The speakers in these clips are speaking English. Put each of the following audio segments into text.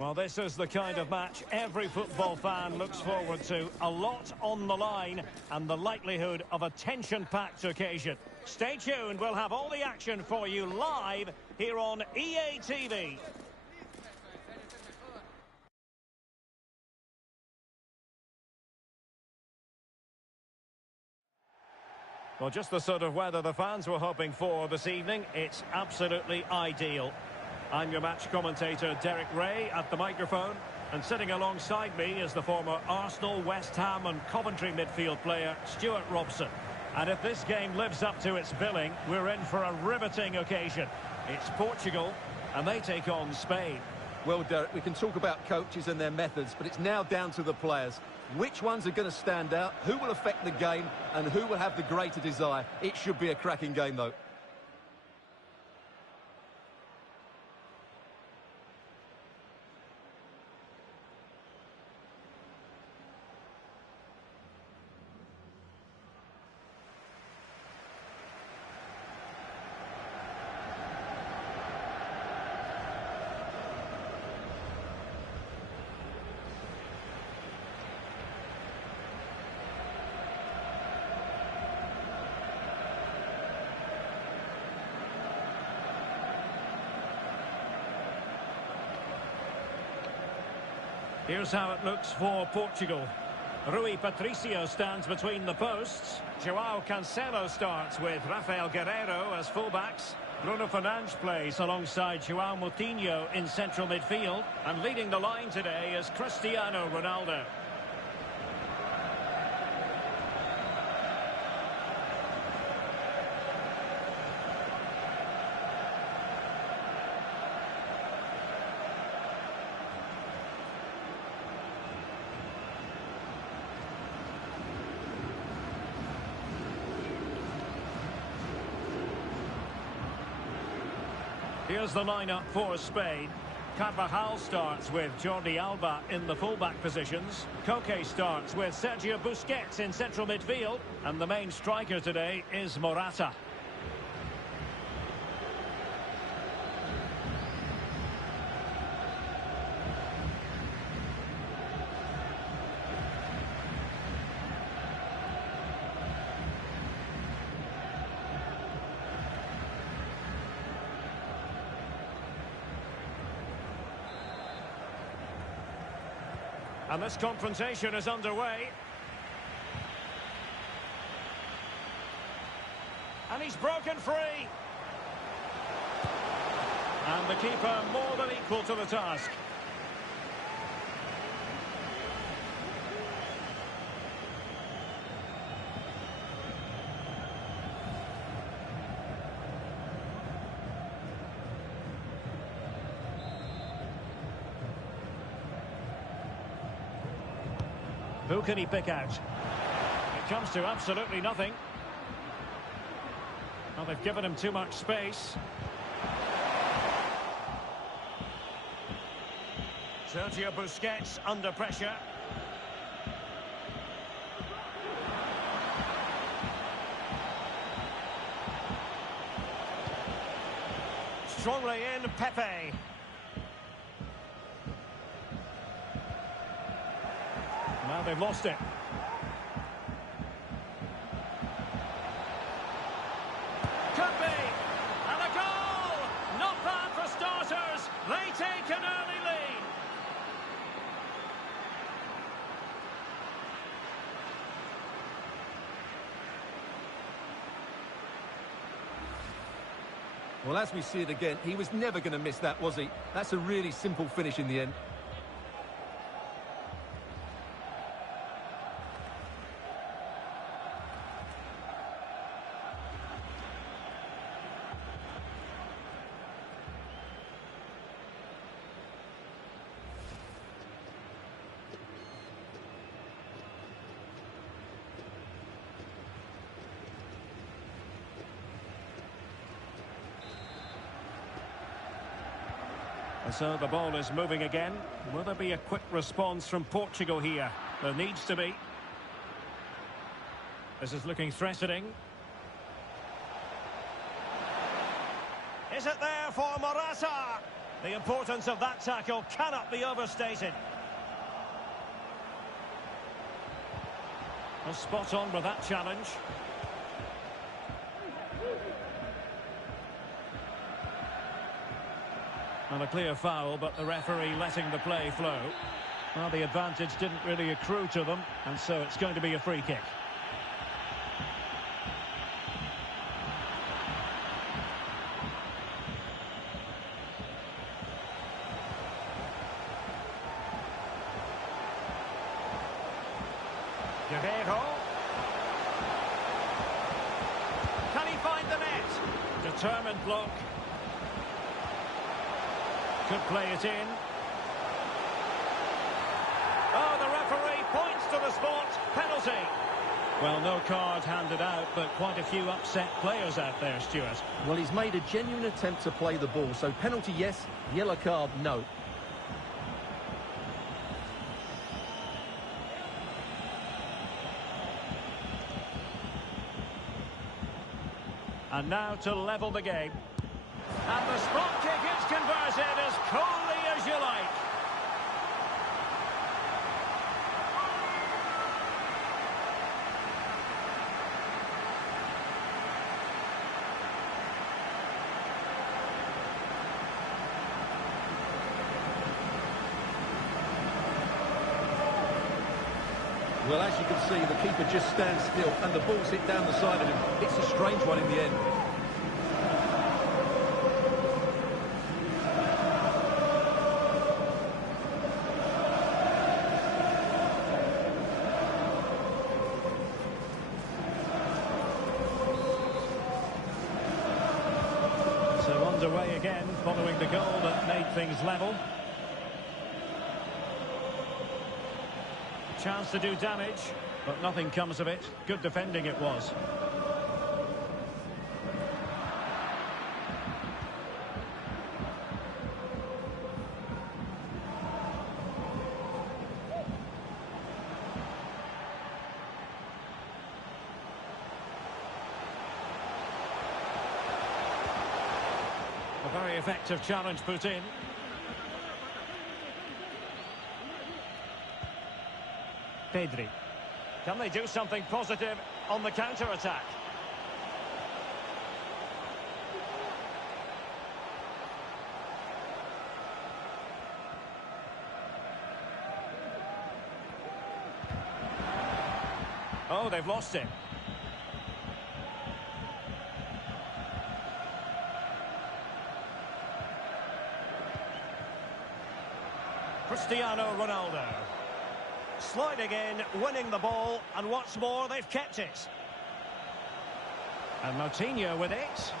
Well, this is the kind of match every football fan looks forward to. A lot on the line and the likelihood of a tension-packed occasion. Stay tuned, we'll have all the action for you live here on EA TV. Well, just the sort of weather the fans were hoping for this evening. It's absolutely ideal. I'm your match commentator, Derek Ray, at the microphone. And sitting alongside me is the former Arsenal, West Ham and Coventry midfield player, Stuart Robson. And if this game lives up to its billing, we're in for a riveting occasion. It's Portugal, and they take on Spain. Well, Derek, we can talk about coaches and their methods, but it's now down to the players. Which ones are going to stand out, who will affect the game, and who will have the greater desire? It should be a cracking game, though. Here's how it looks for Portugal. Rui Patricio stands between the posts. João Cancelo starts with Rafael Guerreiro as fullbacks. Bruno Fernandes plays alongside João Moutinho in central midfield. And leading the line today is Cristiano Ronaldo. Here's the lineup for Spain. Carvajal starts with Jordi Alba in the fullback positions. Koke starts with Sergio Busquets in central midfield. And the main striker today is Morata. And this confrontation is underway. And he's broken free. And the keeper more than equal to the task. Who can he pick out? It comes to absolutely nothing. Well, they've given him too much space. Sergio Busquets under pressure. Strongly in, Pepe. Now they've lost it. Could be! And a goal! Not bad for starters. They take an early lead. Well, as we see it again, he was never going to miss that, was he? That's a really simple finish in the end. And so the ball is moving again. Will there be a quick response from Portugal here? There needs to be. This is looking threatening. Is it there for Morata? The importance of that tackle cannot be overstated. Well, spot on with that challenge. And a clear foul, but the referee letting the play flow. Well, the advantage didn't really accrue to them, and so it's going to be a free kick. Guerrero. Can he find the net? Determined block. Could play it in. Oh, the referee points to the spot. Penalty. Well, no card handed out, but quite a few upset players out there, Stuart. Well, he's made a genuine attempt to play the ball, so penalty yes, yellow card no. And now to level the game. And the spot kick is converted as coolly as you like. Well, as you can see, the keeper just stands still and the ball's hit down the side of him. It's a strange one in the end. So underway again, following the goal that made things level. Chance to do damage, but nothing comes of it. Good defending it was. A very effective challenge put in. Pedri. Can they do something positive on the counter-attack? Oh, they've lost it. Cristiano Ronaldo. Sliding in, winning the ball, and what's more, they've kept it. And Moutinho with it.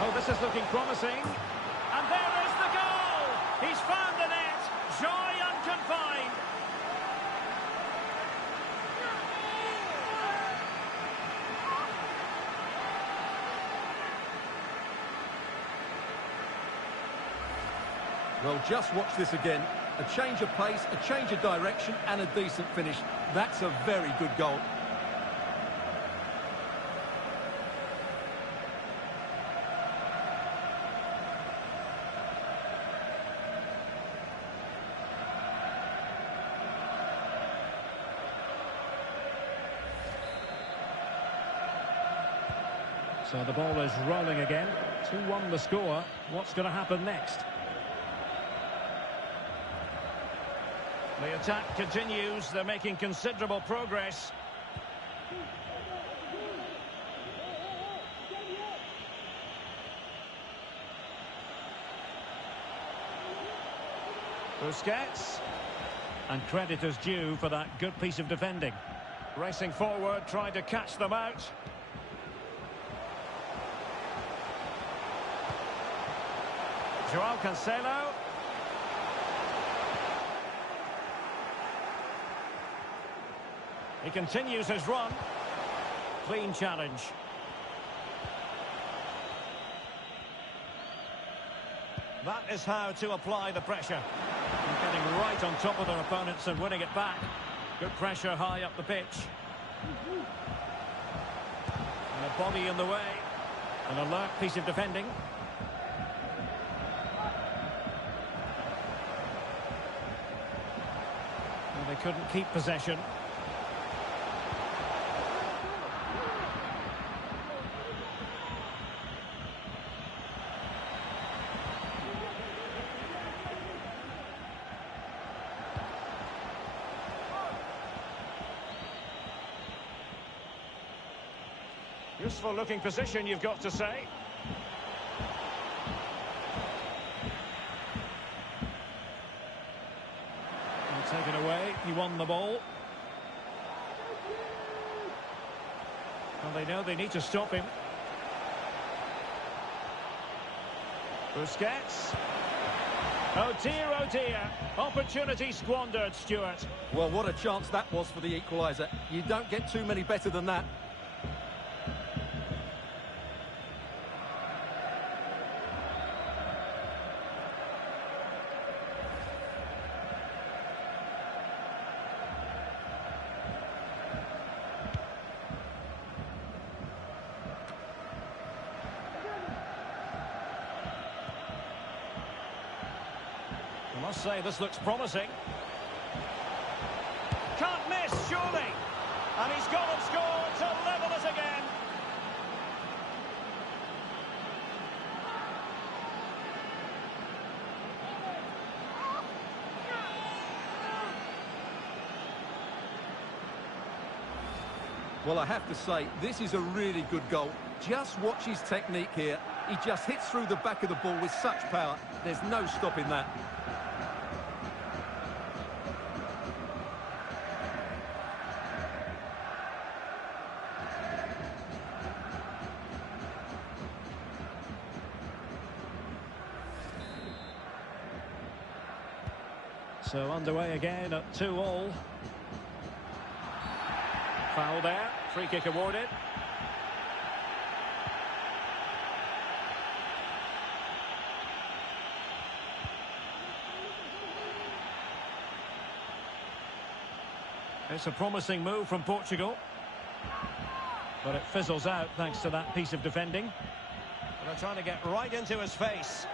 Oh, this is looking promising. And there is the goal! He's found the net. Joy unconfined. Well, just watch this again. A change of pace, a change of direction, and a decent finish. That's a very good goal. So the ball is rolling again. 2-1 the score. What's going to happen next? The attack continues. They're making considerable progress. Busquets. And credit is due for that good piece of defending. Racing forward, trying to catch them out. Joao Cancelo. He continues his run. Clean challenge. That is how to apply the pressure. And getting right on top of their opponents and winning it back. Good pressure high up the pitch. And a body in the way. An alert piece of defending. And they couldn't keep possession. Useful looking position, you've got to say. And taken away, he won the ball. And they know they need to stop him. Busquets. Oh dear, opportunity squandered, Stuart. Well, what a chance that was for the equaliser. You don't get too many better than that. I must say, this looks promising. Can't miss, surely. And he's gone and scored to level it again. Well, I have to say, this is a really good goal. Just watch his technique here. He just hits through the back of the ball with such power. There's no stopping that. So underway again at 2-2. Foul there, free kick awarded. It's a promising move from Portugal. But it fizzles out thanks to that piece of defending. They're trying to get right into his face.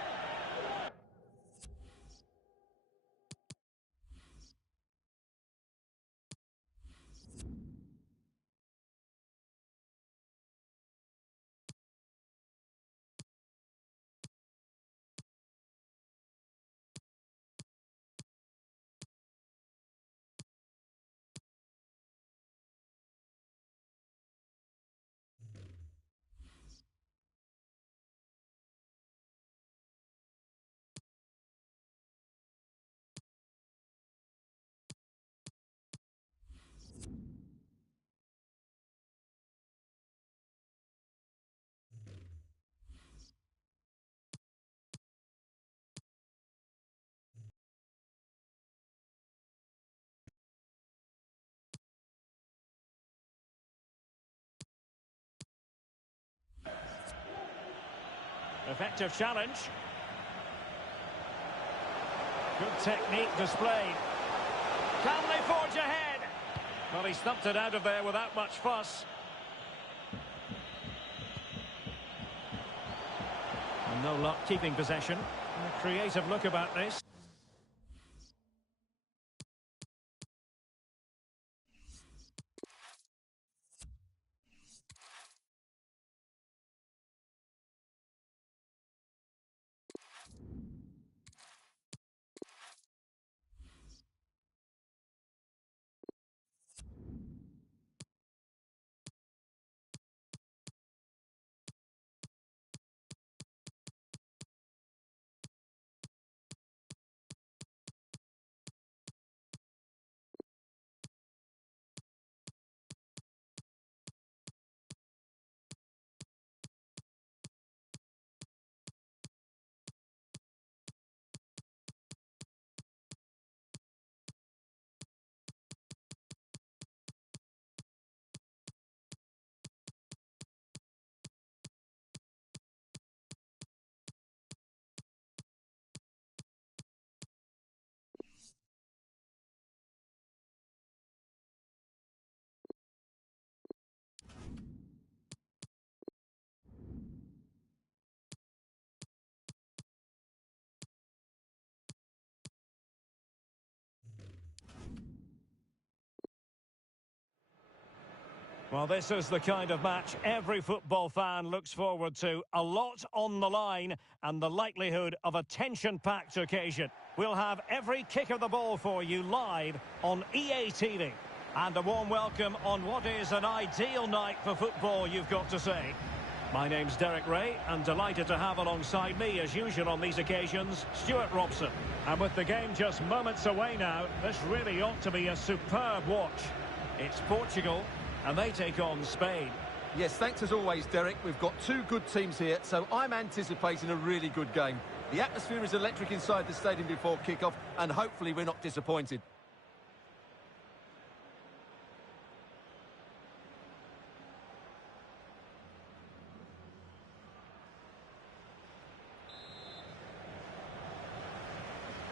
Effective challenge. Good technique displayed. Can they forge ahead? Well, he stumped it out of there without much fuss. And no luck keeping possession. And a creative look about this. Well, this is the kind of match every football fan looks forward to. A lot on the line and the likelihood of a tension-packed occasion. We'll have every kick of the ball for you live on EA TV. And a warm welcome on what is an ideal night for football, you've got to say. My name's Derek Ray, and delighted to have alongside me, as usual on these occasions, Stuart Robson. And with the game just moments away now, this really ought to be a superb watch. It's Portugal, and they take on Spain. Yes, thanks as always, Derek. We've got two good teams here, so I'm anticipating a really good game. The atmosphere is electric inside the stadium before kick-off, and hopefully we're not disappointed.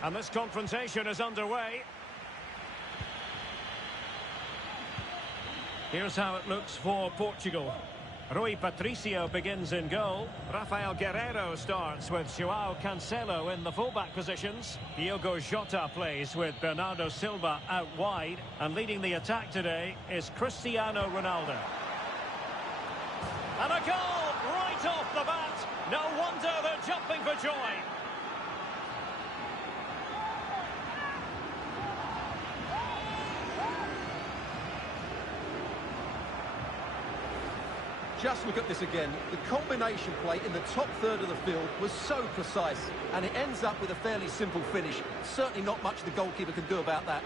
And this confrontation is underway. Here's how it looks for Portugal. Rui Patricio begins in goal. Rafael Guerreiro starts with João Cancelo in the fullback positions. Diogo Jota plays with Bernardo Silva out wide. And leading the attack today is Cristiano Ronaldo. And a goal right off the bat. No wonder they're jumping for joy. Just look at this again. The combination play in the top third of the field was so precise, and it ends up with a fairly simple finish. Certainly not much the goalkeeper can do about that.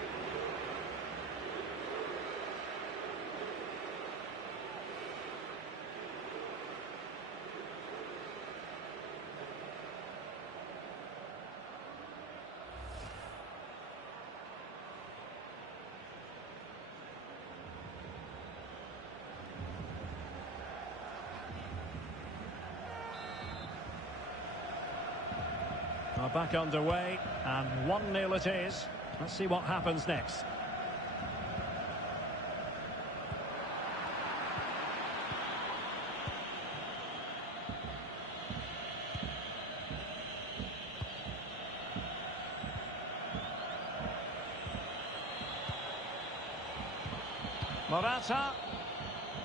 Back underway, and 1-0 it is. Let's see what happens next. Morata,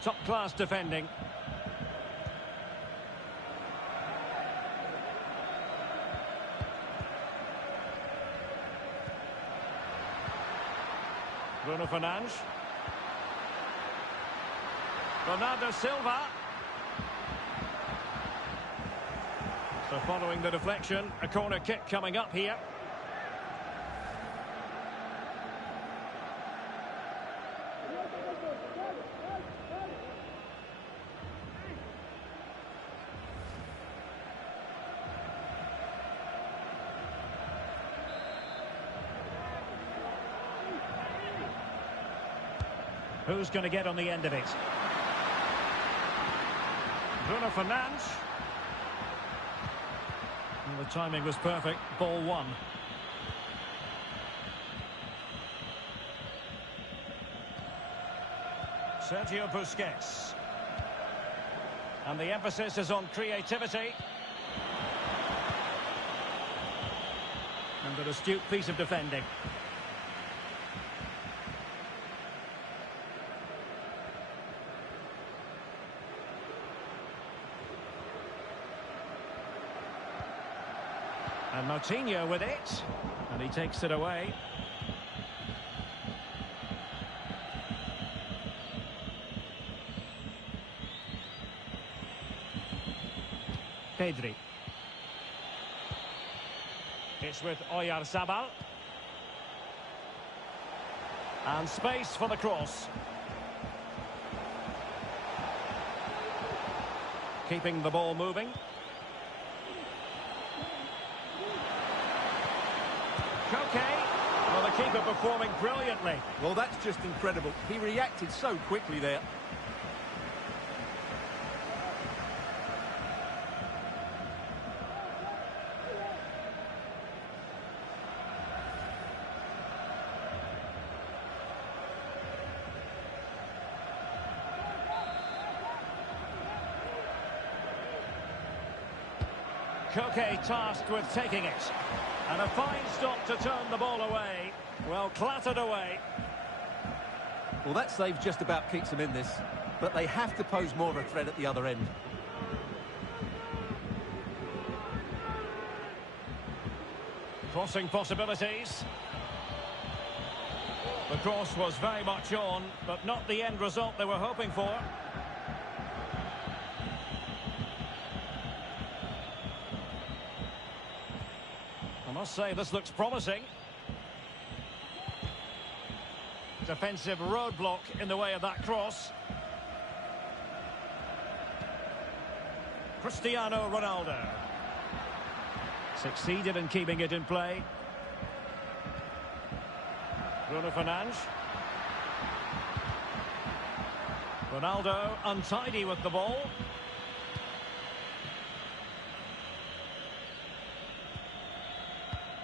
top-class defending. Bruno Fernandes. Bernardo Silva. So following the deflection, a corner kick coming up here. Who's going to get on the end of it? Bruno Fernandes. Well, the timing was perfect. Ball one. Sergio Busquets. And the emphasis is on creativity. And an astute piece of defending. And Moutinho with it, and he takes it away. Pedri. It's with Oyarzabal. And space for the cross. Keeping the ball moving. Okay, well, the keeper performing brilliantly. Well, that's just incredible. He reacted so quickly there. Koke tasked with taking it. And a fine stop to turn the ball away. Well, clattered away. Well, that save just about keeps him in this. but they have to pose more of a threat at the other end. Crossing possibilities. The cross was very much on, but not the end result they were hoping for. I must say, this looks promising. Defensive roadblock in the way of that cross. Cristiano Ronaldo. Succeeded in keeping it in play. Bruno Fernandes. Ronaldo untidy with the ball.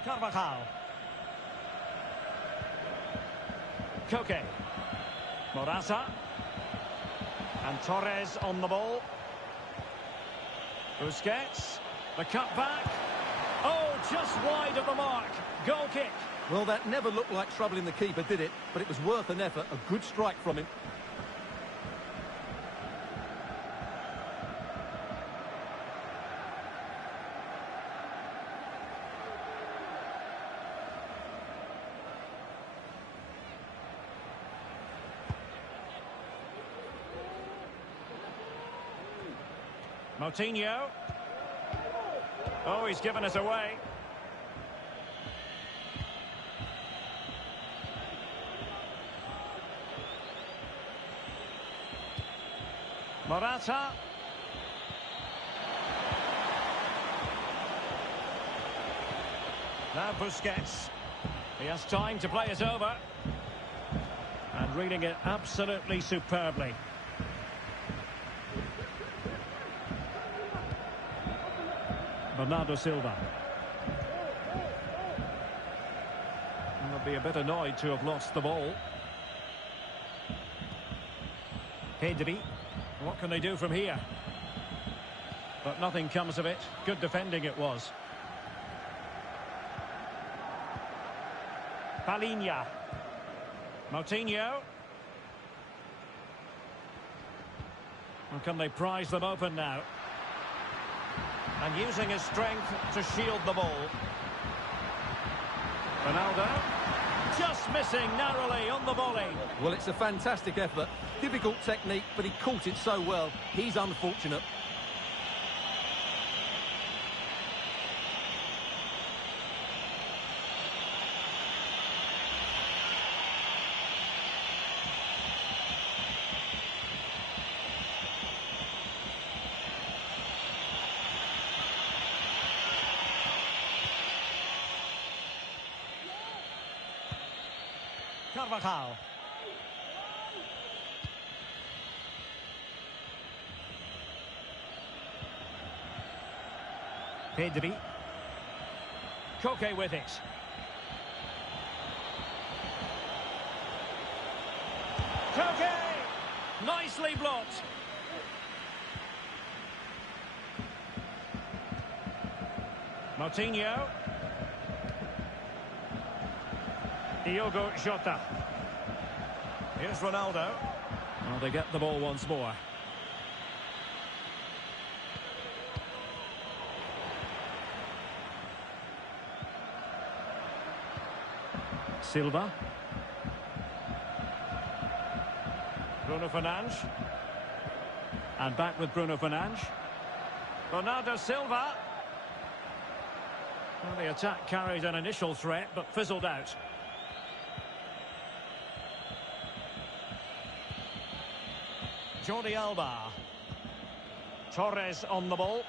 Carvajal. Koke. Morata. And Torres on the ball. Busquets. The cut back. Oh, just wide of the mark. Goal kick. Well, that never looked like troubling the keeper, did it? But it was worth an effort. A good strike from him. Moutinho. Oh, he's given us away. Morata. Now Busquets. He has time to play it over. And reading it absolutely superbly. Bernardo Silva. And they'll be a bit annoyed to have lost the ball. Pedri. What can they do from here? But nothing comes of it. Good defending it was. Palinha. Moutinho. And can they prize them open now? And using his strength to shield the ball. Ronaldo. Just missing narrowly on the volley. Well, it's a fantastic effort. Difficult technique, but he caught it so well. He's unfortunate. Carvajal. Pedri. Koke with it. Koke! Nicely blocked. Moutinho. Diogo Jota. Here's Ronaldo. Well, they get the ball once more. Silva. Bruno Fernandes. And back with Bruno Fernandes. Bernardo Silva. Well, the attack carried an initial threat, but fizzled out. Jordi Alba. Torres on the ball.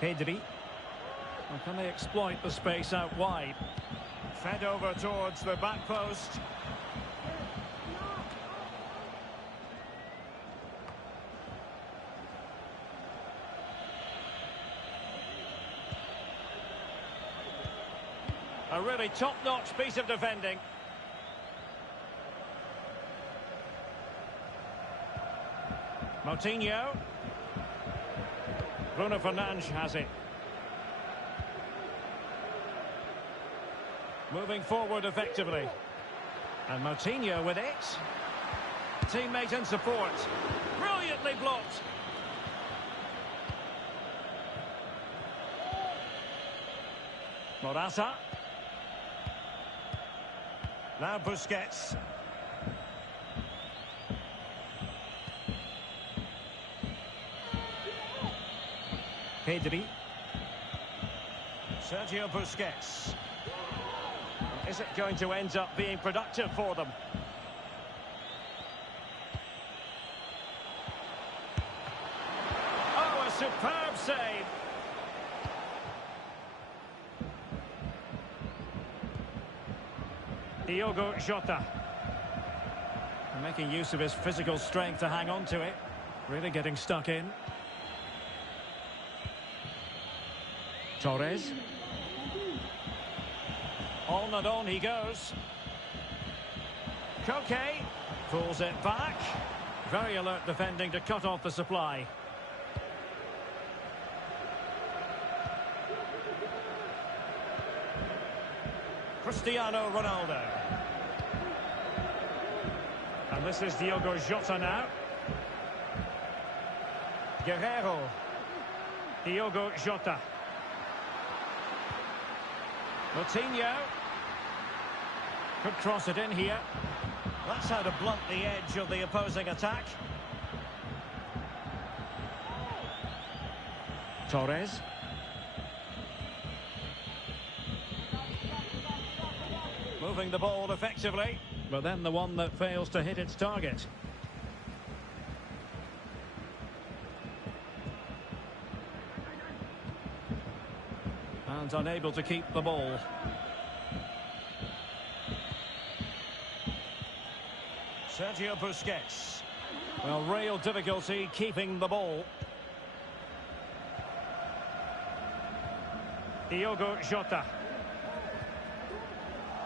Pedri. Well, can they exploit the space out wide? Fed over towards the back post. A really top-notch piece of defending. Moutinho. Bruno Fernandes has it. Moving forward effectively. And Moutinho with it. teammate in support. Brilliantly blocked. Morata. Now Busquets. Pedri. Sergio Busquets. Is it going to end up being productive for them? Oh, a superb save. Diogo Jota. Making use of his physical strength to hang on to it. Really getting stuck in. Torres. On and on he goes. Koke pulls it back. Very alert defending to cut off the supply. Cristiano Ronaldo. And this is Diogo Jota now. Guerrero. Diogo Jota. Coutinho. Could cross it in here. That's how to blunt the edge of the opposing attack. Torres. Moving the ball effectively, but then the one that fails to hit its target. And unable to keep the ball. Sergio Busquets. Well, real difficulty keeping the ball. Diogo Jota.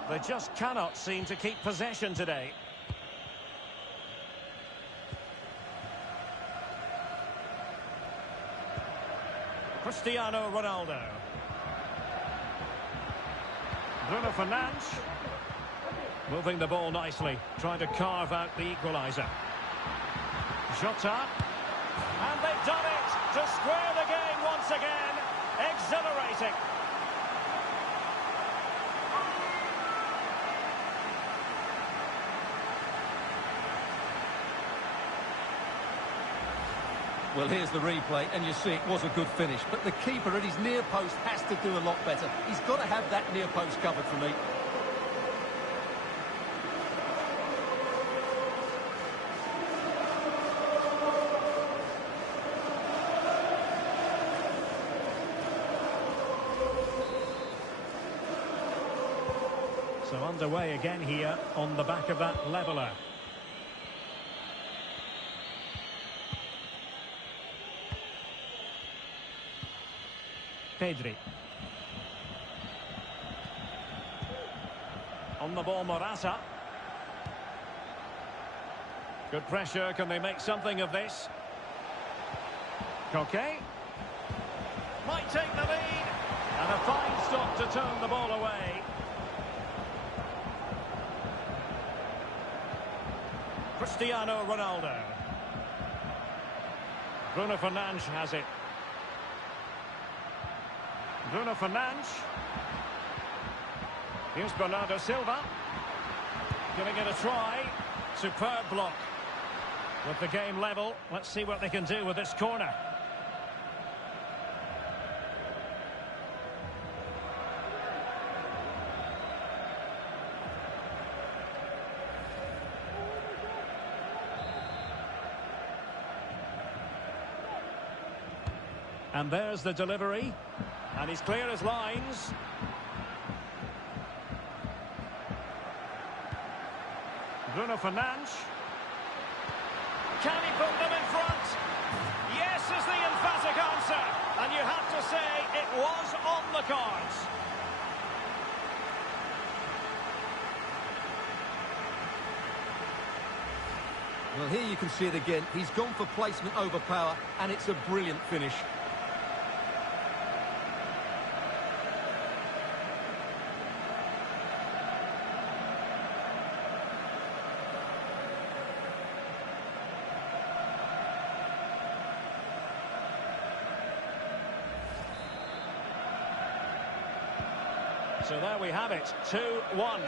They just cannot seem to keep possession today. Cristiano Ronaldo. Bruno Fernandes. Moving the ball nicely, trying to carve out the equaliser. Jota. And they've done it to square the game once again. Exhilarating. Well, here's the replay, and you see it was a good finish. But the keeper at his near post has to do a lot better. He's got to have that near post covered for me. So underway again here on the back of that leveller. Pedri. On the ball, Morata. Good pressure. Can they make something of this? Koke. Might take the lead. And a fine stop to turn the ball away. Cristiano Ronaldo. Bruno Fernandes has it. Bruno Fernandes. Here's Bernardo Silva. Giving it a try. Superb block. With the game level, let's see what they can do with this corner. And there's the delivery. And he's clear as lines. Bruno Fernandes. Can he put them in front? Yes is the emphatic answer. And you have to say it was on the cards. Well, here you can see it again. He's gone for placement over power, and it's a brilliant finish. So there we have it, 2-1.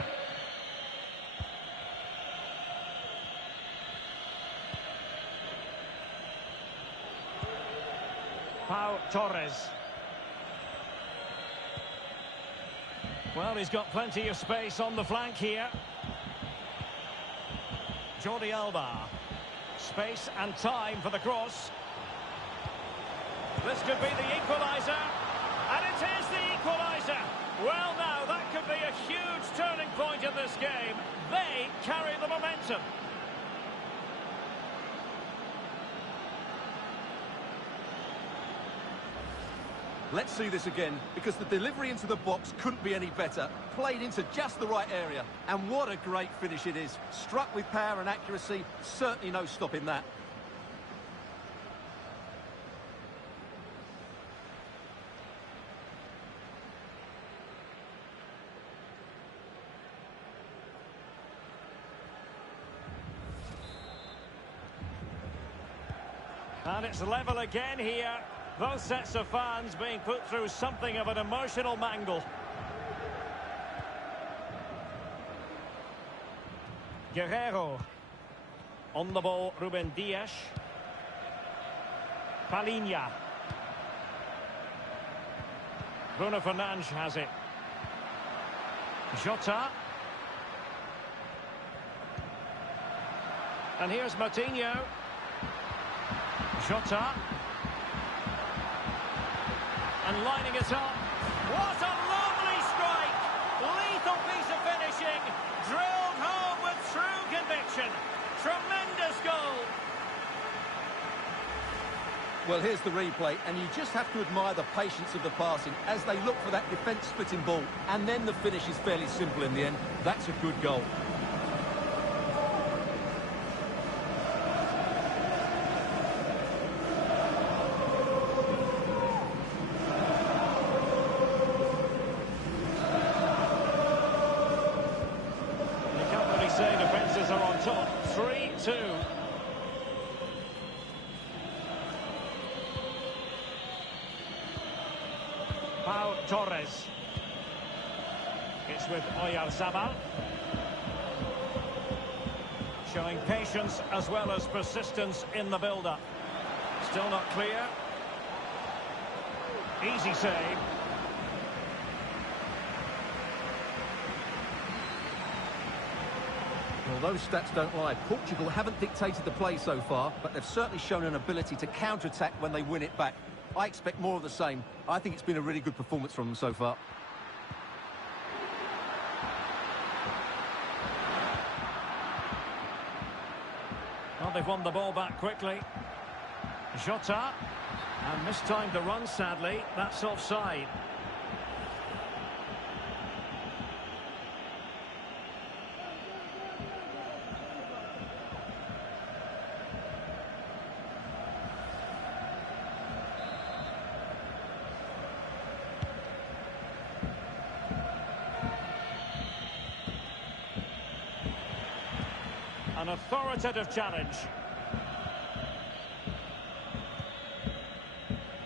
Pau Torres. Well, he's got plenty of space on the flank here. Jordi Alba. Space and time for the cross. This could be the equaliser. And it is the equaliser. Well, now, that could be a huge turning point in this game. They carry the momentum. Let's see this again, because the delivery into the box couldn't be any better. Played into just the right area. And what a great finish it is. Struck with power and accuracy. Certainly no stopping that. And it's level again here. Both sets of fans being put through something of an emotional mangle. Guerrero. On the ball, Ruben Dias. Palhinha. Bruno Fernandes has it. Jota. And here's Martinho. Jota. And lining it up. What a lovely strike! Lethal piece of finishing. Drilled home with true conviction. Tremendous goal. Well, here's the replay, and you just have to admire the patience of the passing as they look for that defence-splitting ball. And then the finish is fairly simple in the end. That's a good goal. Defences are on top, 3-2. Pau Torres. It's with Oyarzabal. Showing patience as well as persistence in the build-up. Still not clear. Easy save. Well, those stats don't lie. Portugal haven't dictated the play so far, but they've certainly shown an ability to counter-attack when they win it back. I expect more of the same. I think it's been a really good performance from them so far. Well, they've won the ball back quickly. Jota. And mistimed the run, sadly. That's offside. An authoritative challenge.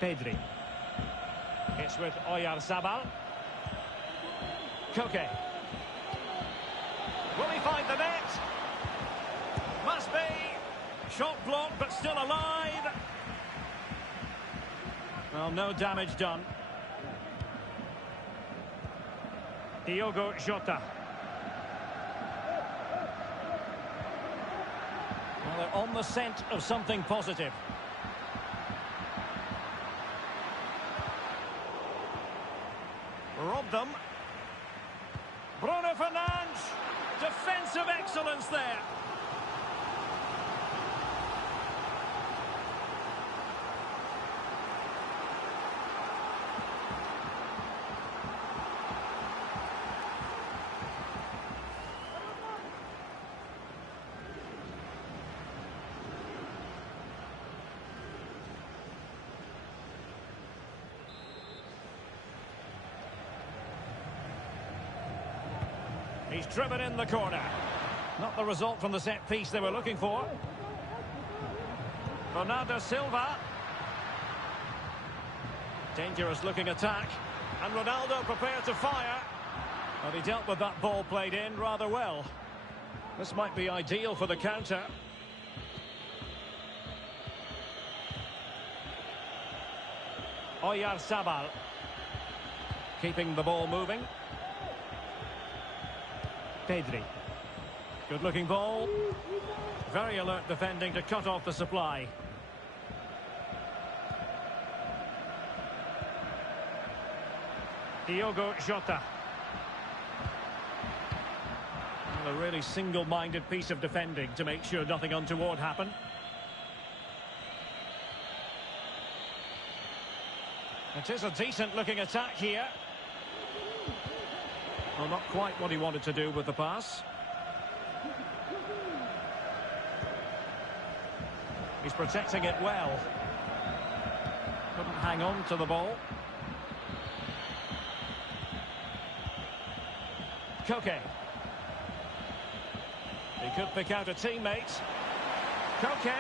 Pedri. It's with Oyarzabal. Koke. Will he find the net? Must be. Shot blocked, but still alive. Well, no damage done. Diogo Jota. Well, they're on the scent of something positive. Robbed them. Bruno Fernandes. Defensive excellence there. He's driven in the corner. Not the result from the set piece they were looking for. Bernardo Silva. Dangerous looking attack. And Ronaldo prepared to fire. Well, he dealt with that ball played in rather well. This might be ideal for the counter. Oyarzabal. Keeping the ball moving. Pedri. Good-looking ball. Very alert defending to cut off the supply. Diogo Jota. A really single-minded piece of defending to make sure nothing untoward happened. It is a decent-looking attack here. Well, not quite what he wanted to do with the pass. He's protecting it well. Couldn't hang on to the ball. Koke. He could pick out a teammate. Koke.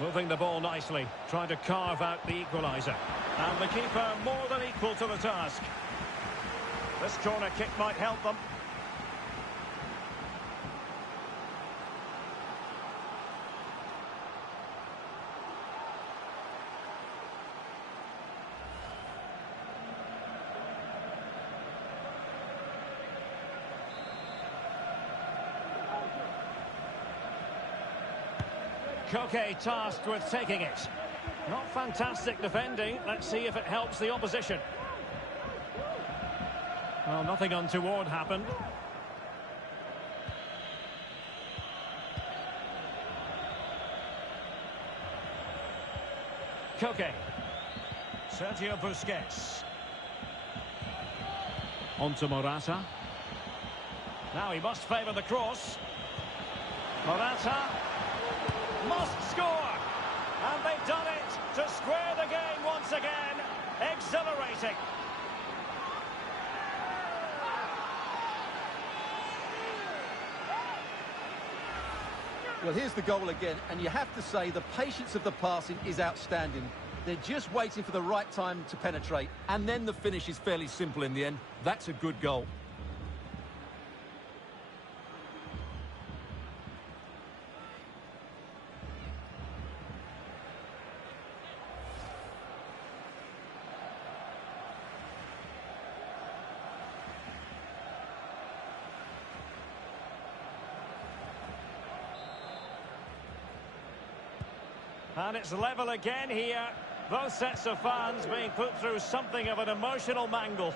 Moving the ball nicely, trying to carve out the equaliser. And the keeper more than equal to the task. This corner kick might help them. Koke tasked with taking it. Not fantastic defending. Let's see if it helps the opposition. Well, nothing untoward happened. Koke. Sergio Busquets. On to Morata. Now he must favour the cross. Morata must score. And they've done it to square the game once again. Exhilarating. Well, here's the goal again, and you have to say the patience of the passing is outstanding. They're just waiting for the right time to penetrate, and then the finish is fairly simple in the end. That's a good goal. And it's level again here. Both sets of fans being put through something of an emotional mangle.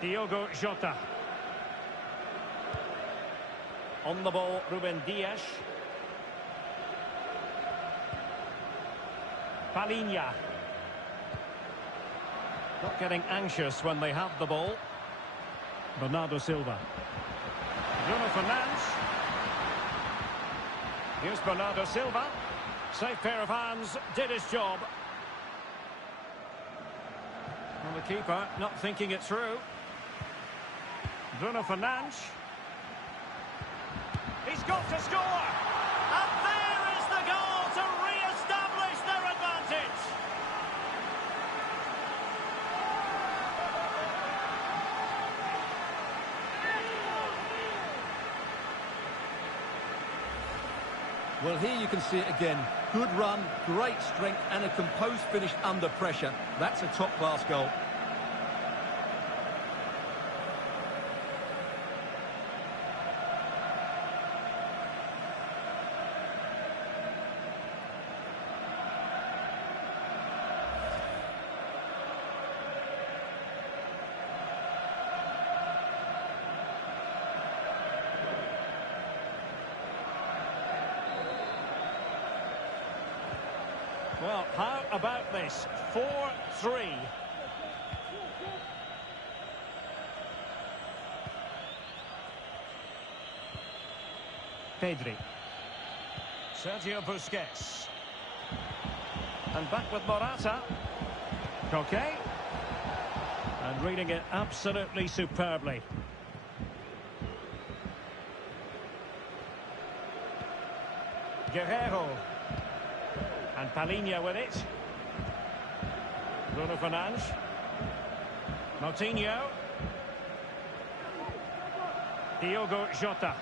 Diogo Jota. On the ball, Ruben Dias. Palinha. Not getting anxious when they have the ball. Bernardo Silva. Bruno Fernandes. Here's Bernardo Silva. Safe pair of hands, did his job. And the keeper not thinking it through. Bruno Fernandes. He's got to score! And there is the goal to re-establish their advantage! Well, here you can see it again. Good run, great strength, and a composed finish under pressure. That's a top-class goal. Well, how about this? 4-3. Pedri. Sergio Busquets. And back with Morata. Koke. And reading it absolutely superbly. Guerrero. And Palinha with it. Bruno Fernandes. Moutinho. Diogo Jota.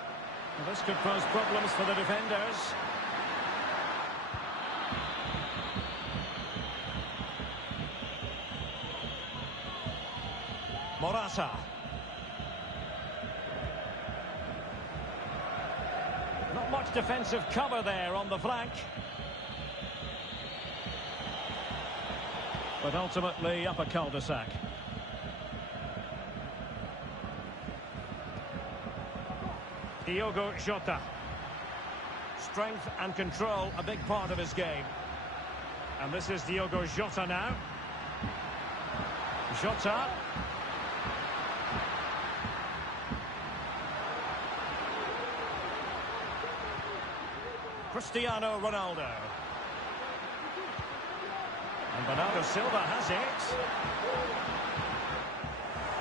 Well, this could pose problems for the defenders. Morata. Not much defensive cover there on the flank. But ultimately up a cul-de-sac. Diogo Jota. Strength and control, a big part of his game. And this is Diogo Jota now. Jota. Cristiano Ronaldo. And Bernardo Silva has it.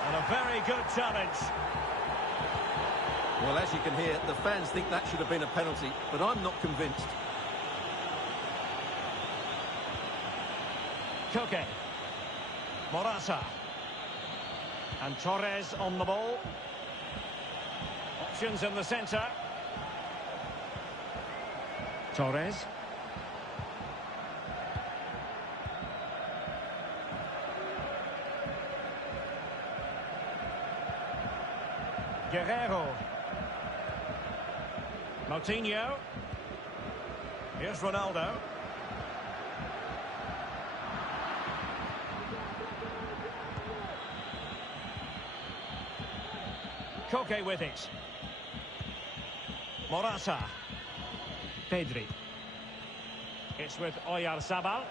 And a very good challenge. Well, as you can hear, the fans think that should have been a penalty, but I'm not convinced. Koke. Morata. And Torres on the ball. Options in the centre. Torres. Guerrero. Moutinho. Here's Ronaldo. Koke with it. Morata. Pedri. It's with Oyarzabal.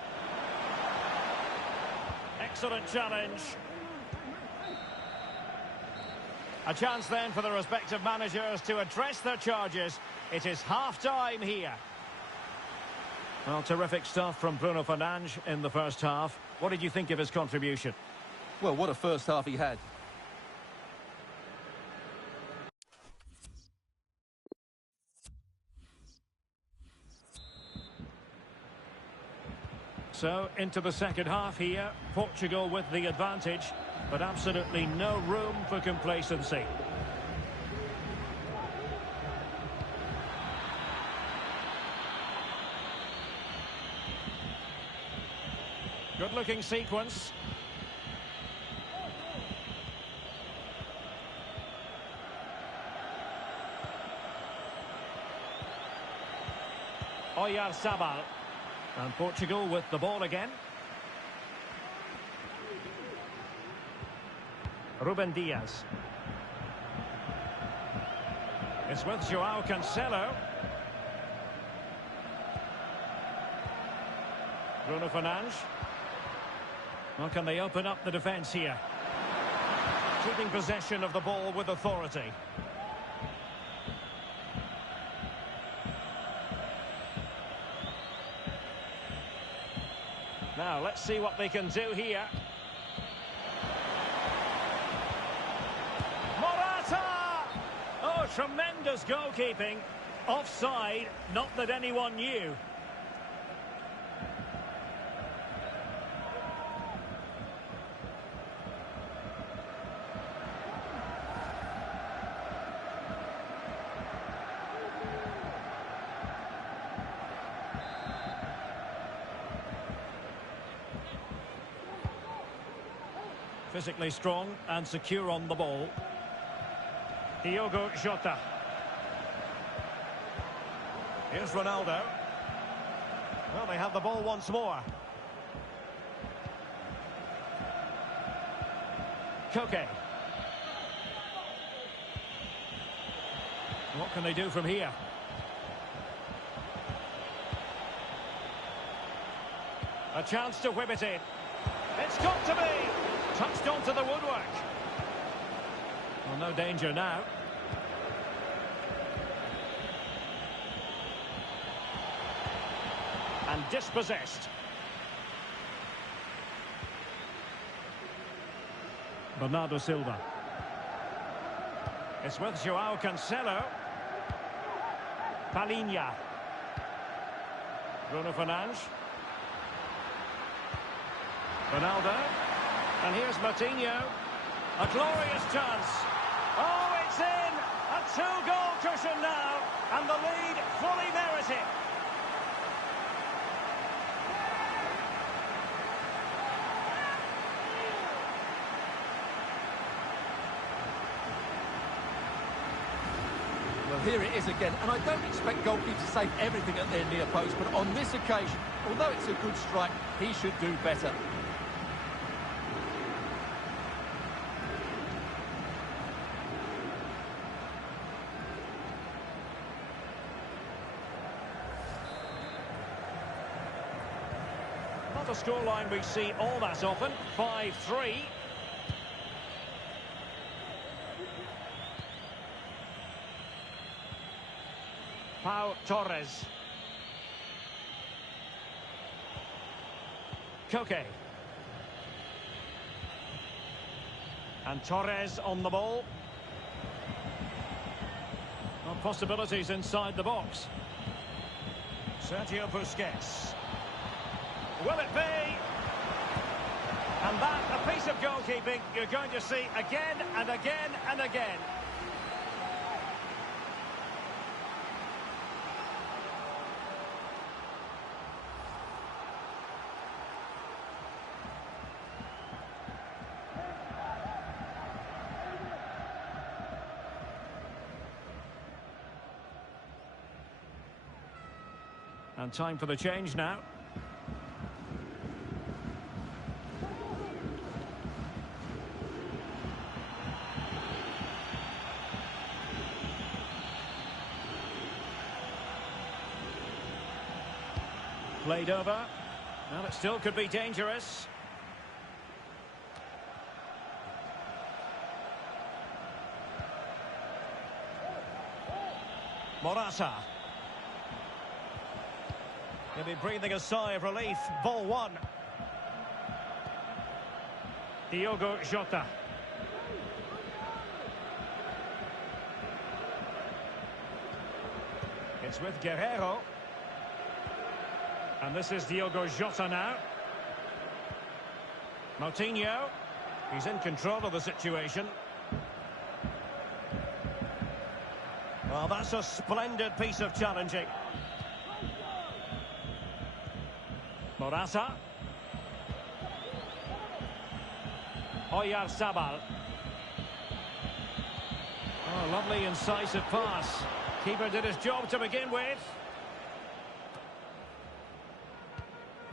Excellent challenge. A chance then for the respective managers to address their charges. It is half-time here. Well, terrific stuff from Bruno Fernandes in the first half. What did you think of his contribution? Well, what a first half he had. So, into the second half here. Portugal with the advantage, but absolutely no room for complacency. Good-looking sequence. Oyarzabal. And Portugal with the ball again. Ruben Diaz. It's with João Cancelo. Bruno Fernandes. Well, can they open up the defence here? Keeping possession of the ball with authority. Now, let's see what they can do here. Morata! Oh, tremendous goalkeeping. Offside, not that anyone knew. Physically strong and secure on the ball. Diogo Jota. Here's Ronaldo. Well, they have the ball once more. Koke. What can they do from here? A chance to whip it in. It's got to be! Touched onto the woodwork. Well, no danger now. And dispossessed. Bernardo Silva. It's with João Cancelo. Palinha. Bruno Fernandes. Ronaldo. And here's Martinho. A glorious chance. Oh, it's in! A two-goal cushion now, and the lead fully merited. Well, here it is again, and I don't expect goalkeepers to save everything at their near post, but on this occasion, although it's a good strike, he should do better. Not a scoreline we see all that often. 5-3. Pau Torres. Koke. And Torres on the ball. Well, possibilities inside the box. Sergio Busquets. Will it be? And that, a piece of goalkeeping you're going to see again and again and again. And time for the change now. Played over. Well, it still could be dangerous. Morata. He'll be breathing a sigh of relief. Ball one. Diogo Jota. It's with Guerrero. And this is Diogo Jota now. Moutinho. He's in control of the situation. Well, that's a splendid piece of challenging. Morata. Oyarzabal. Oh, lovely incisive pass. Keeper did his job to begin with.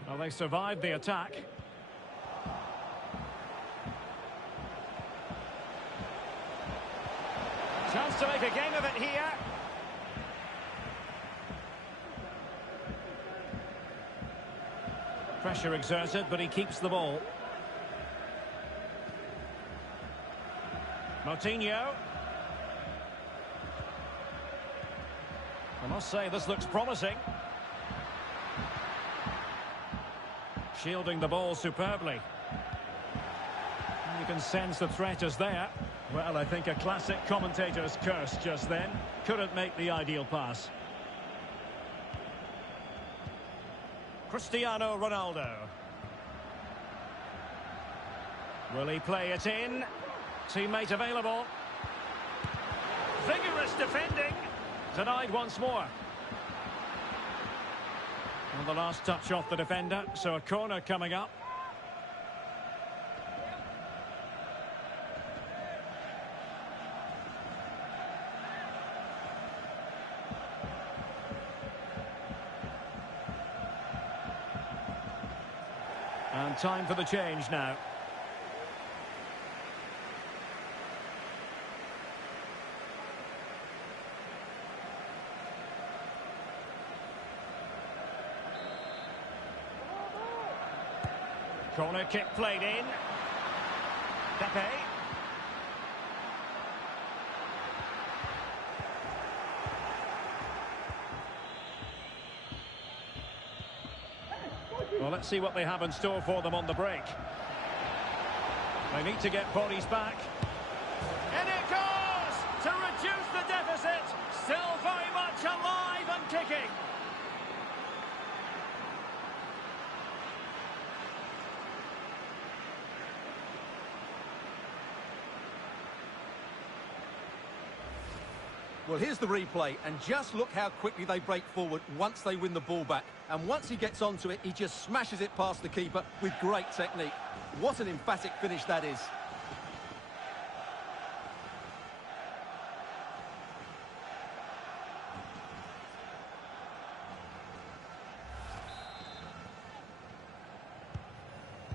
Well, they survived the attack. Chance to make a game of it here. Pressure exerted, but he keeps the ball. Moutinho. I must say, this looks promising. Shielding the ball superbly. You can sense the threat is there. Well, I think a classic commentator's curse just then. Couldn't make the ideal pass. Cristiano Ronaldo. Will he play it in? Teammate available. Vigorous defending. Denied once more. And the last touch off the defender, so a corner coming up. And time for the change now. Corner kick played in. Pepe. Well, let's see what they have in store for them on the break. They need to get bodies back. And it goes! To reduce the deficit. Still very much alive and kicking. Well, here's the replay, and just look how quickly they break forward once they win the ball back. And once he gets onto it, he just smashes it past the keeper with great technique. What an emphatic finish that is.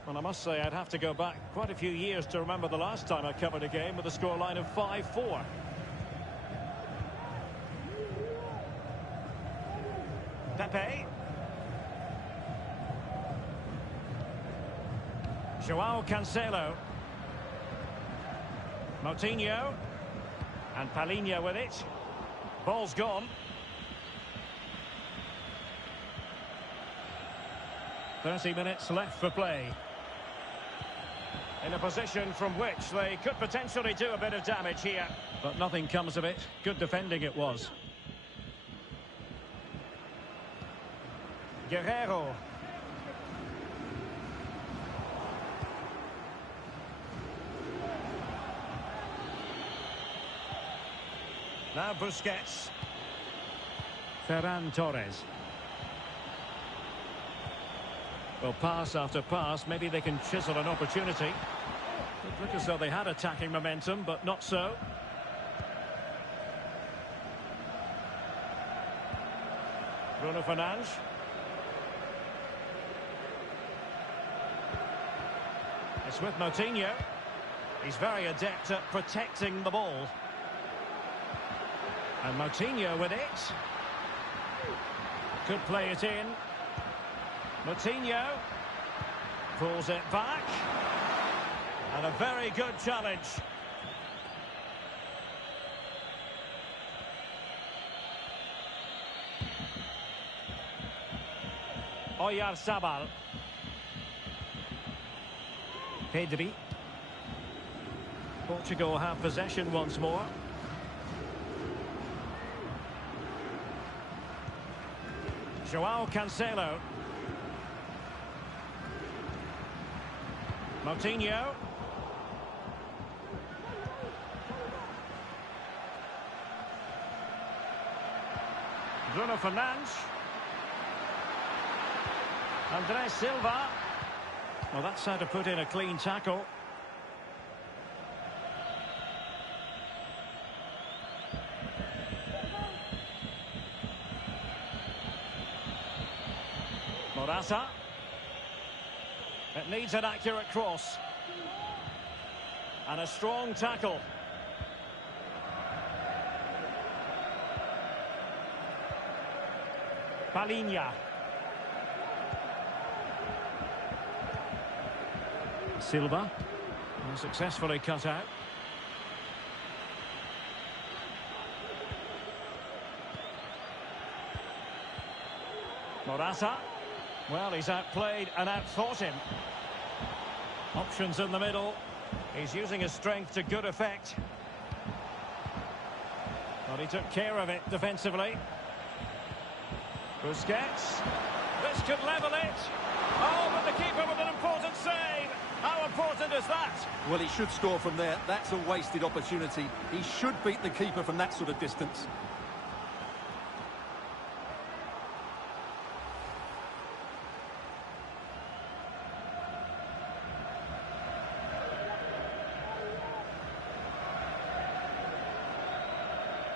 Well, I must say I'd have to go back quite a few years to remember the last time I covered a game with a scoreline of 5-4. Pepe. Joao Cancelo. Moutinho. And Palhinha with it. Ball's gone. 30 minutes left for play. In a position from which they could potentially do a bit of damage here. But nothing comes of it. Good defending it was. Guerrero. Now Busquets. Ferran Torres. Well, pass after pass, maybe they can chisel an opportunity. It looked as though they had attacking momentum, but not so. Bruno Fernandes. It's with Moutinho. He's very adept at protecting the ball. And Moutinho with it. Could play it in. Moutinho pulls it back. And a very good challenge. Oyarzabal. Pedri. Portugal have possession once more. Joao Cancelo. Moutinho. Bruno Fernandes. Andrés Silva. Well, that's how to put in a clean tackle. Morata. It needs an accurate cross. And a strong tackle. Palhinha. Silva. Successfully cut out. Morata. Well, he's outplayed and outthought him. Options in the middle. He's using his strength to good effect. Well, he took care of it defensively. Busquets. This could level it. Oh, but the keeper with an important save. How important is that? Well, he should score from there. That's a wasted opportunity. He should beat the keeper from that sort of distance.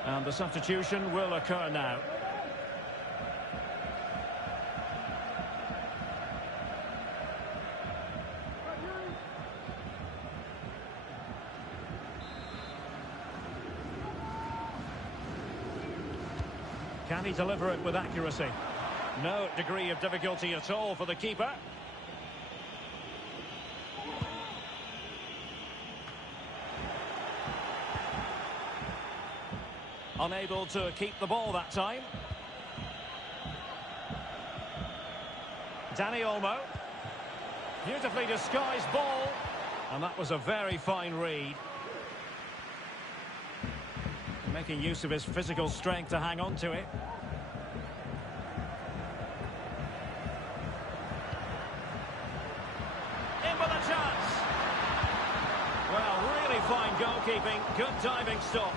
And the substitution will occur now. Can he deliver it with accuracy? No degree of difficulty at all for the keeper. Unable to keep the ball that time. Dani Olmo. Beautifully disguised ball. And that was a very fine read. Making use of his physical strength to hang on to it. In with a chance. Well, really fine goalkeeping. Good diving stop.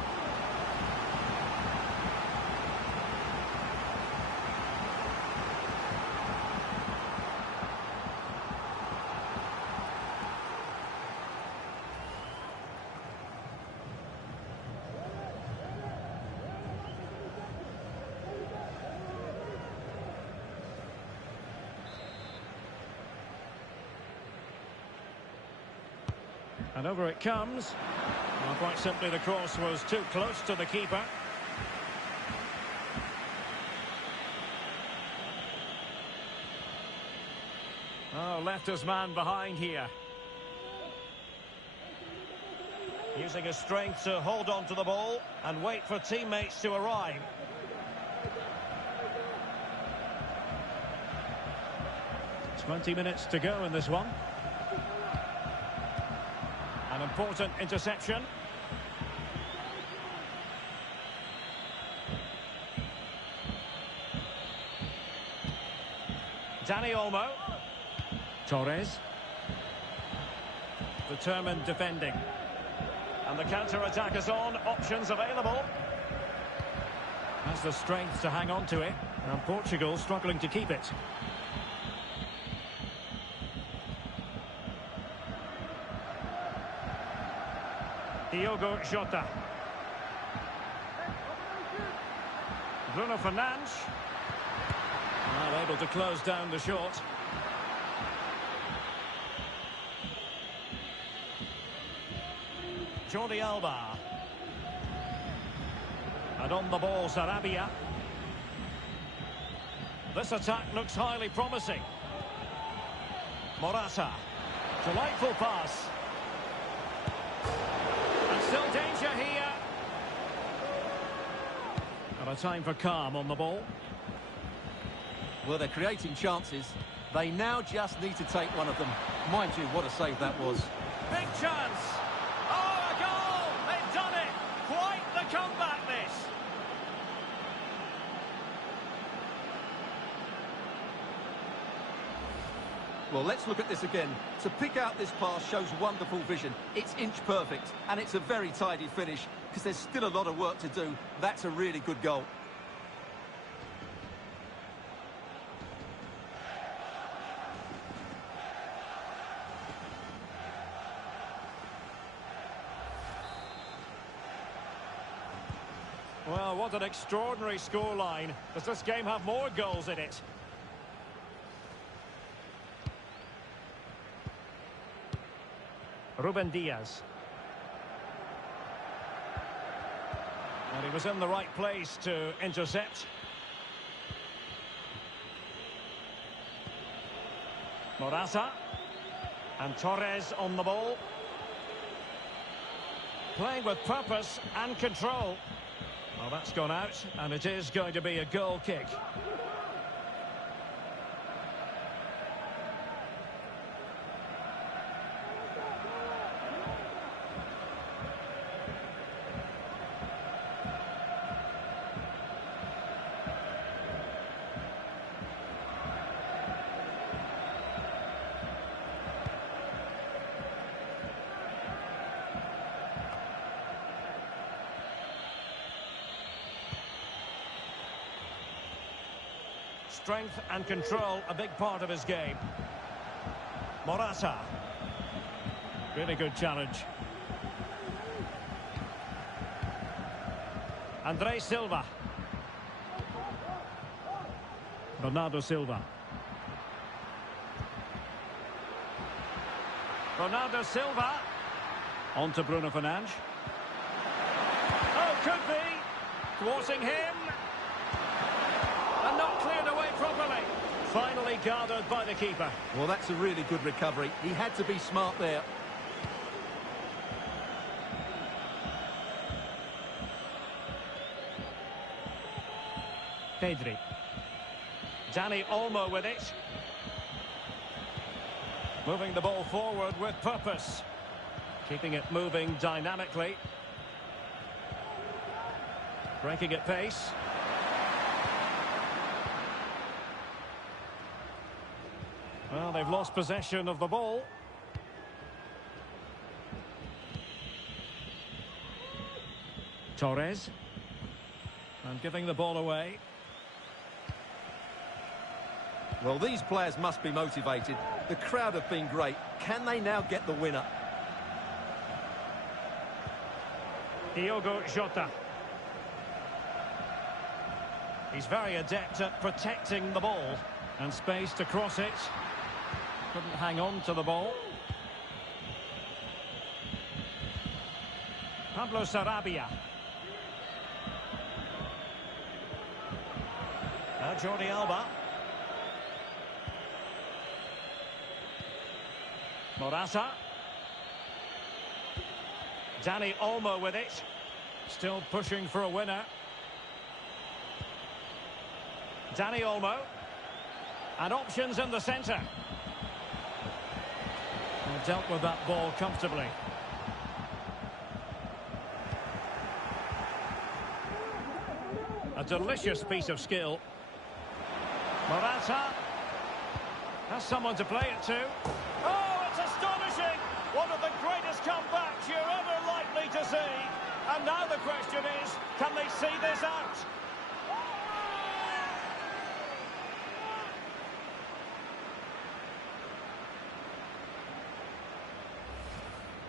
And over it comes. Well, quite simply, the cross was too close to the keeper. Oh, left his man behind here. Using his strength to hold on to the ball and wait for teammates to arrive. "20 minutes to go in this one. An important interception. Dani Olmo. Torres. Determined defending. And the counter-attack is on. Options available. Has the strength to hang on to it. And Portugal struggling to keep it. Diogo Jota. Bruno Fernandes. Well, able to close down the shot. Jordi Alba. And on the ball, Sarabia. This attack looks highly promising. Morata. Delightful pass. And still danger here. And a time for calm on the ball. Well, they're creating chances. They now just need to take one of them. Mind you, what a save that was. Big chance. Oh, a goal! They've done it. Quite the comeback, this. Well, let's look at this again. To pick out this pass shows wonderful vision. It's inch perfect, and it's a very tidy finish, because there's still a lot of work to do. That's a really good goal. Well, what an extraordinary scoreline. Does this game have more goals in it? Ruben Diaz. And he was in the right place to intercept. Morata. And Torres on the ball. Playing with purpose and control. Well, that's gone out, and it is going to be a goal kick. Strength and control, a big part of his game. Morata. Really good challenge. Andre Silva. Bernardo Silva. Bernardo Silva. On to Bruno Fernandes. Oh, could be. Thwarting him. And not cleared away properly. Finally gathered by the keeper. Well, that's a really good recovery. He had to be smart there. Pedri. Dani Olmo with it. Moving the ball forward with purpose. Keeping it moving dynamically. Breaking at pace. Well, they've lost possession of the ball. Torres. And giving the ball away. Well, these players must be motivated. The crowd have been great. Can they now get the winner? Diogo Jota. He's very adept at protecting the ball. And space to cross it. Couldn't hang on to the ball. Pablo Sarabia. Jordi Alba. Morata. Dani Olmo with it. Still pushing for a winner. Dani Olmo. And options in the centre. And dealt with that ball comfortably. A delicious piece of skill. Morata has someone to play it to. Oh, it's astonishing! One of the greatest comebacks you're ever likely to see. And now the question is, can they see this out?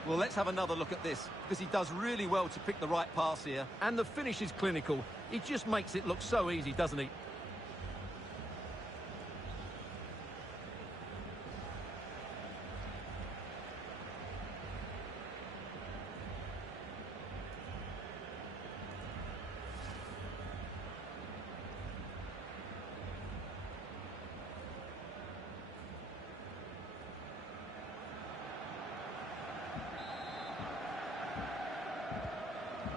Well, let's have another look at this, because he does really well to pick the right pass here. And the finish is clinical. He just makes it look so easy, doesn't he?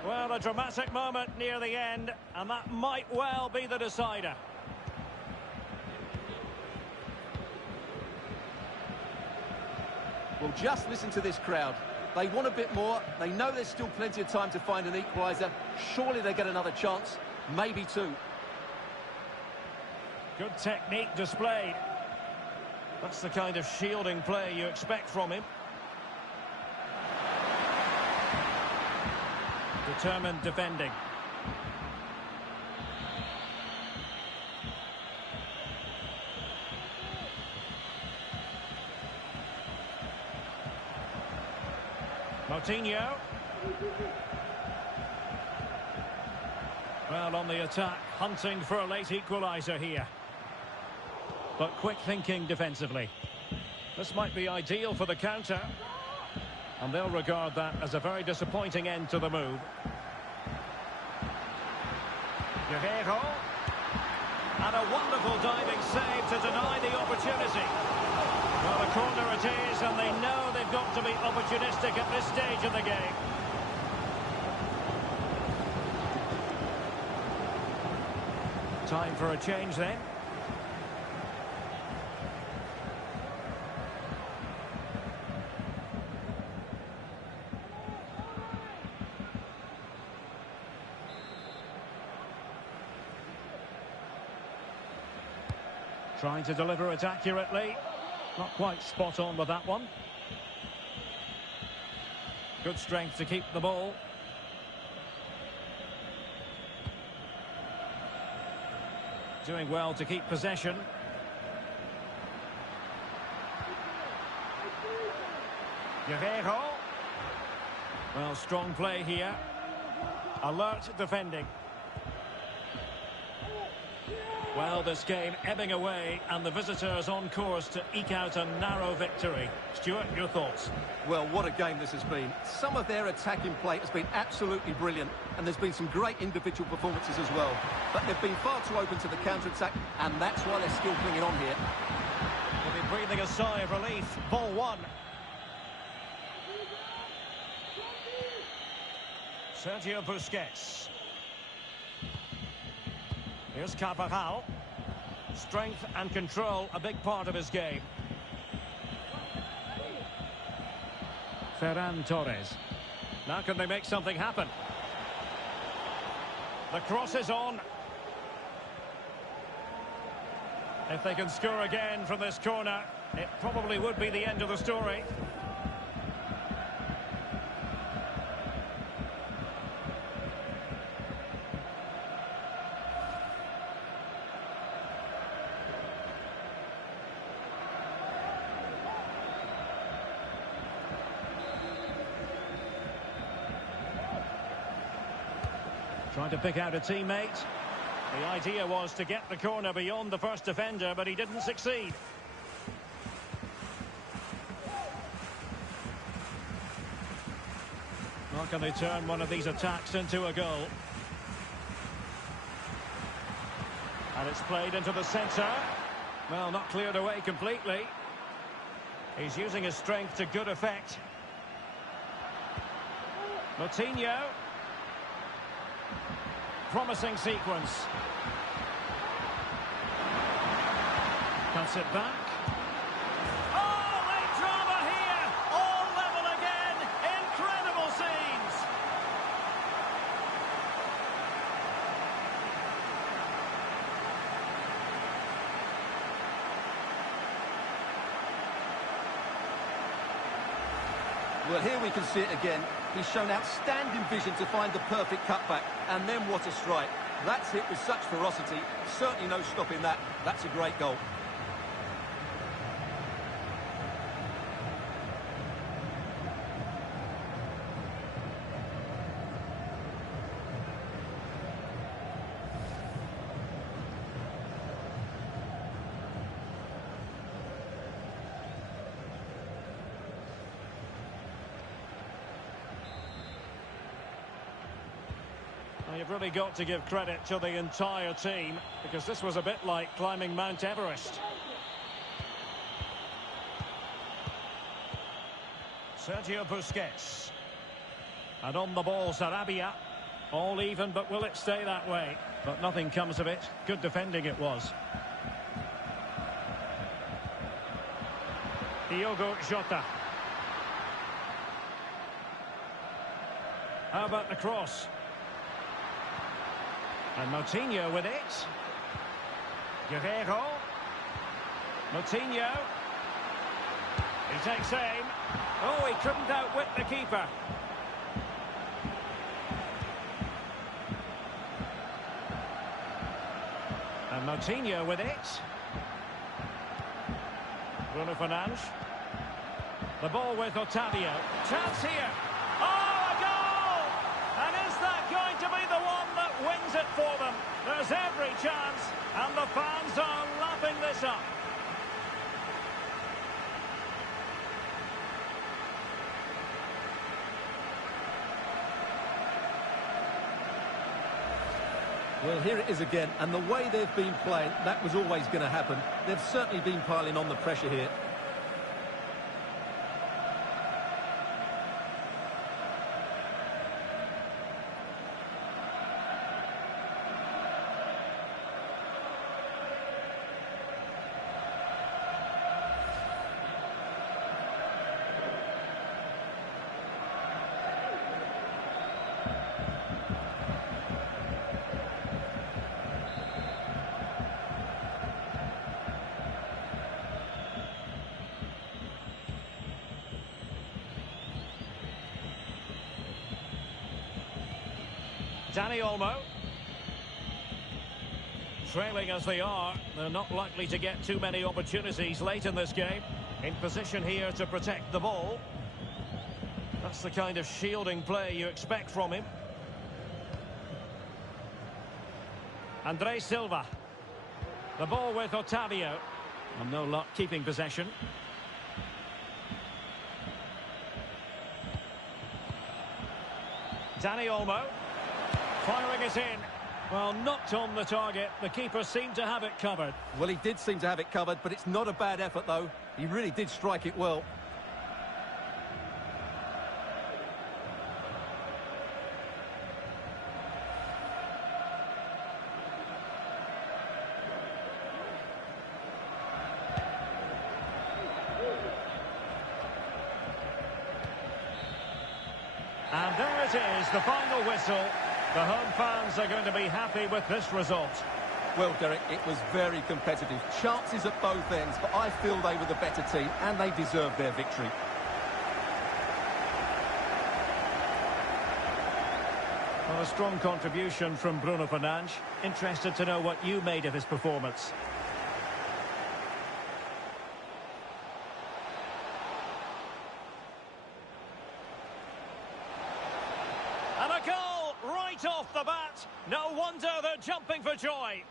Well, a dramatic moment near the end, and that might well be the decider. Well, just listen to this crowd. They want a bit more. They know there's still plenty of time to find an equaliser. Surely they get another chance. Maybe two. Good technique displayed. That's the kind of shielding play you expect from him. Determined defending. Moutinho. Well, on the attack, hunting for a late equaliser here. But quick thinking defensively. This might be ideal for the counter. And they'll regard that as a very disappointing end to the move. Guerreiro. And a wonderful diving save to deny the opportunity. Well, a corner it is, and they know they've got to be opportunistic at this stage of the game. Time for a change then. Trying to deliver it accurately. Not quite spot on with that one. Good strength to keep the ball. Doing well to keep possession. Guerreiro. Well, strong play here. Alert defending. Well, this game ebbing away, and the visitors on course to eke out a narrow victory. Stuart, your thoughts? Well, what a game this has been. Some of their attacking play has been absolutely brilliant, and there's been some great individual performances as well. But they've been far too open to the counter-attack, and that's why they're still clinging on here. They'll be breathing a sigh of relief. Ball one. Sergio Busquets. Here's Carvajal. Strength and control, a big part of his game. Ferran Torres. Now can they make something happen? The cross is on. If they can score again from this corner, it probably would be the end of the story. Trying to pick out a teammate. The idea was to get the corner beyond the first defender, but he didn't succeed. Well, can they turn one of these attacks into a goal? And it's played into the centre. Well, not cleared away completely. He's using his strength to good effect. Moutinho. Promising sequence. Cuts it back. Oh, late drama here. All level again. Incredible scenes. Well, here we can see it again. He's shown outstanding vision to find the perfect cutback. And then what a strike. That's hit with such ferocity. Certainly no stopping that. That's a great goal. Well, you've really got to give credit to the entire team, because this was a bit like climbing Mount Everest. Sergio Busquets. And on the ball, Sarabia. All even, but will it stay that way? But nothing comes of it. Good defending it was. Diogo Jota. How about the cross? And Moutinho with it. Guerrero. Moutinho. He takes aim. Oh, he couldn't outwit the keeper. And Moutinho with it. Bruno Fernandes. The ball with Otavio. Chance here. Oh, a goal! And is that going to be the one that wins it for them? There's every chance, and the fans are lapping this up. Well, here it is again, and the way they've been playing, that was always going to happen. They've certainly been piling on the pressure here. Dani Olmo. Trailing as they are, they're not likely to get too many opportunities late in this game. In position here to protect the ball. That's the kind of shielding play you expect from him. Andre Silva. The ball with Otavio. And no luck keeping possession. Dani Olmo. Firing it in. Well, knocked on the target. The keeper seemed to have it covered. Well, he did seem to have it covered, but it's not a bad effort, though. He really did strike it well. And there it is, the final whistle. The home fans are going to be happy with this result. Well, Derek, it was very competitive. Chances at both ends, but I feel they were the better team and they deserved their victory. Well, a strong contribution from Bruno Fernandes. Interested to know what you made of his performance. And a goal right off the bat. No wonder they're jumping for joy.